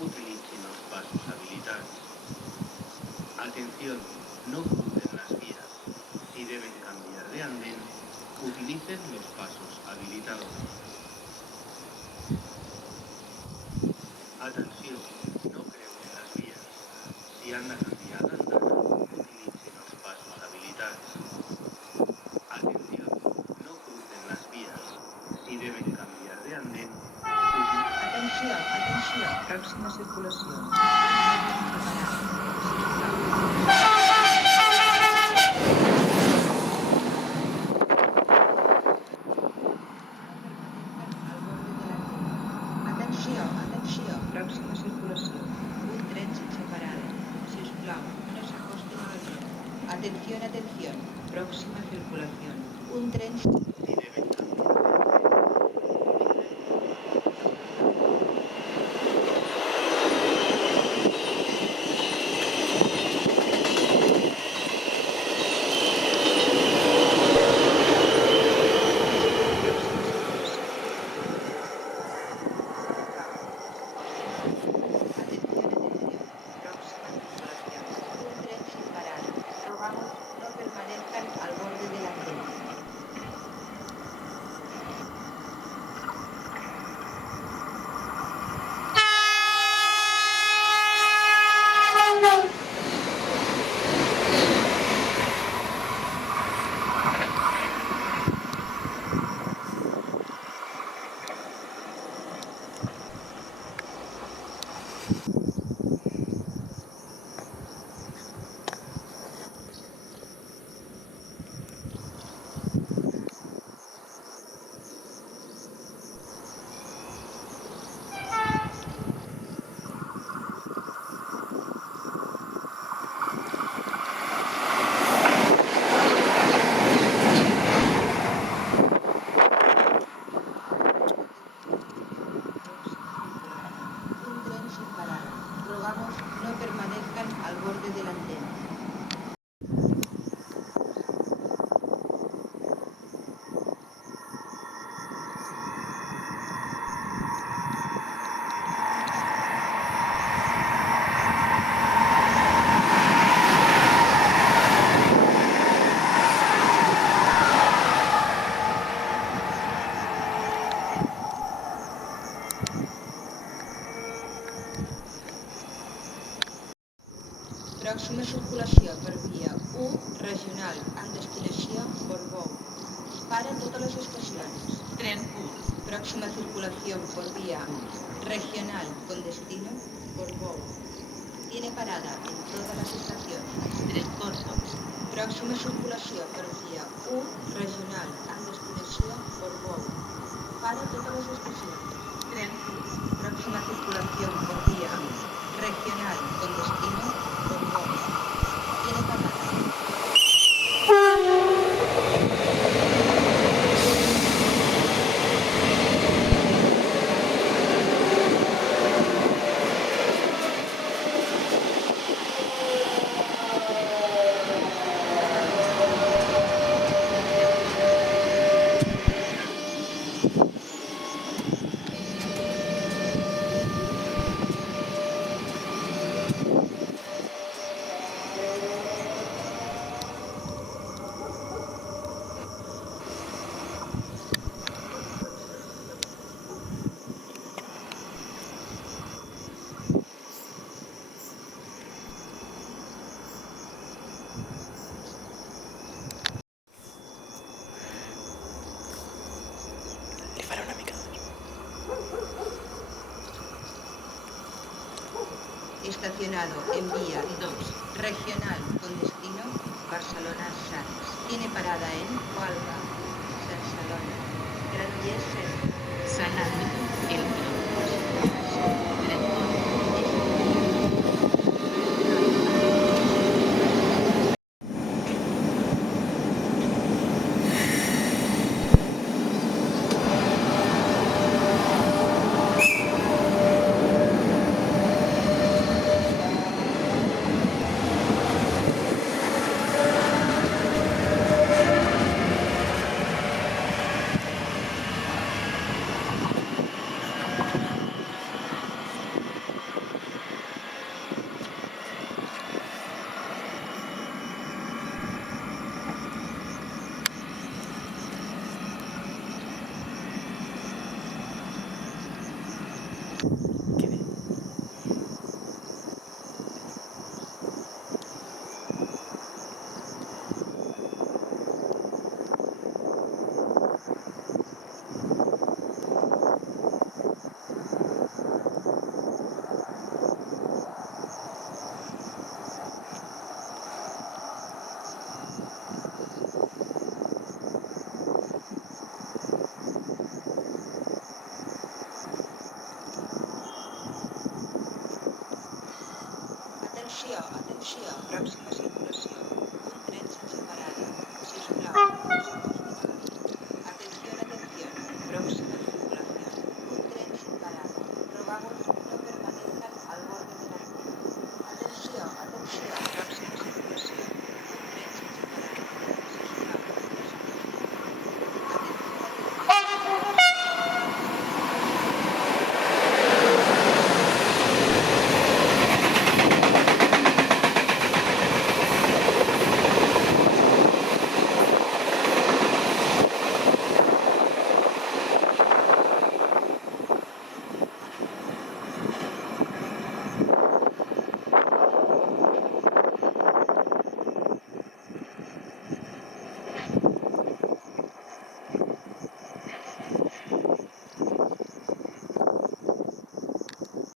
Utilicen los pasos habilitados. Atención, no crucen las vías. Si deben cambiar de andén, utilicen los pasos habilitados. Atenció, no creuen las vías. Si han de canviar d'andana, utilicen els passos habilitats. Atención, no crucen las vías. Si deben cambiar de andén, Atenció, atenció, pròxima circulació. Atenció, atenció, pròxima circulació. Un tren sense parada. Si us plau, no s'acostin a la via. Atención, atención, próxima circulación. Un tren... si deben cambiar de andén, al borde de la andén. Un tren sin parada. Rogamos no permanezcan al borde del andén. Pròxima circulació per via 1 regional amb destinació Portbou. Para totes les estacions. Tren pur. Próxima circulación por vía regional con destino Portbou. Tiene parada en todas las estaciones. Tren corto. Próxima circulació per via 1 regional amb destinació Portbou. Para totes les estacions. Tren pur. Próxima circulación por vía regional con destino Portbou. Tiene parada. Estacionado en vía 2 regional con destino Barcelona-Sants. Tiene parada en Hualga, Sant Celoni, Granollers Centre, Sant Àngel. El kilòmetre. Tren corto. Atenció, atenció, próxima circulació.